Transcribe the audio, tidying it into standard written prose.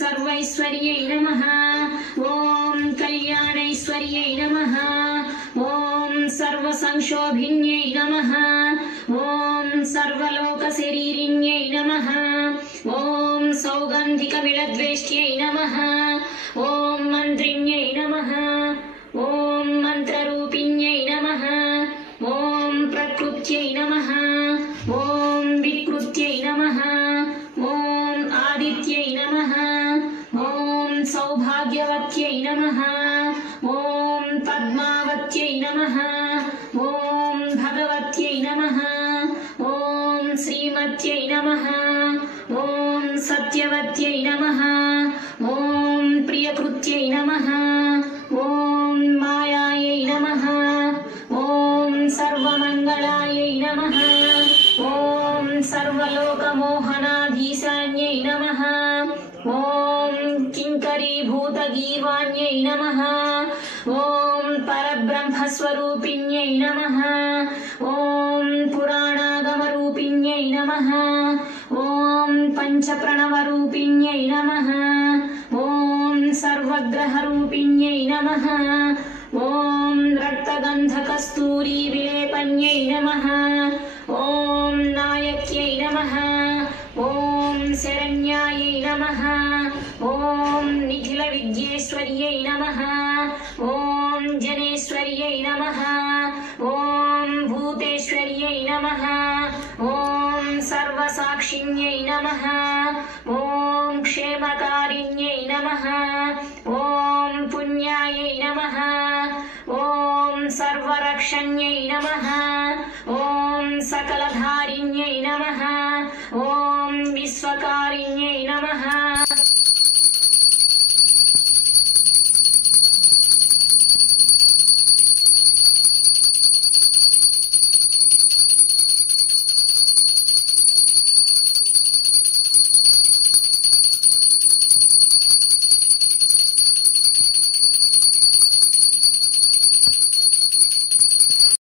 सर्वैश्वर्यै नमः ॐ कल्याणैश्वर्यै नमः ॐ सर्वसंशोभिन्यै नमः ॐ सर्वलोकशरीरिण्यै नमः ॐ सौगन्धिकमिलद्वेष्ट्यै नमः ॐ मन्त्रिण्यै नमः ॐ मन्त्ररूपिण्यै नमः ॐ प्रकृत्यै नमः ॐ विकृत्यै नमः ॐ आदित्यै नमः ॐ सौभाग्यवत्यै नमः ॐ पद्मावत्यै नमः ॐ भगवत्यै नमः ॐ श्रीमत्यै नमः ॐ सत्यवत्यै नमः ॐ प्रियकृत्यै नमः ॐ मायायै नमः ॐ सर्वमङ्गलायै नमः ॐ सर्वलोकमोहनाधीशान्यै नमः ॐ किङ्करीभूतगीवान्यै नमः ॐ परब्रह्मस्वरूपिण्यै नमः ॐ पुराणागमरूपिण्यै नमः ॐ पञ्चप्रणवरूपिण्यै नमः ॐ सर्वग्रहरूपिण्यै नमः ॐ रक्तगन्धकस्तूरीविलेपन्यै नमः ॐ नायक्यै नमः ॐ शरण्यायै नमः ॐ निखिलविद्येश्वर्यै नमः ॐ जनेश्वर्यै नमः ॐ भूतेश्वर्यै नमः ॐ सर्वसाक्षिण्यै नमः ॐ क्षेमकारिण्यै नमः ॐ पुण्यायै नमः ॐ सर्वरक्षण्यै नमः ॐ सकलधारिण्यै नमः ॐ विश्वकारिण्यै नमः।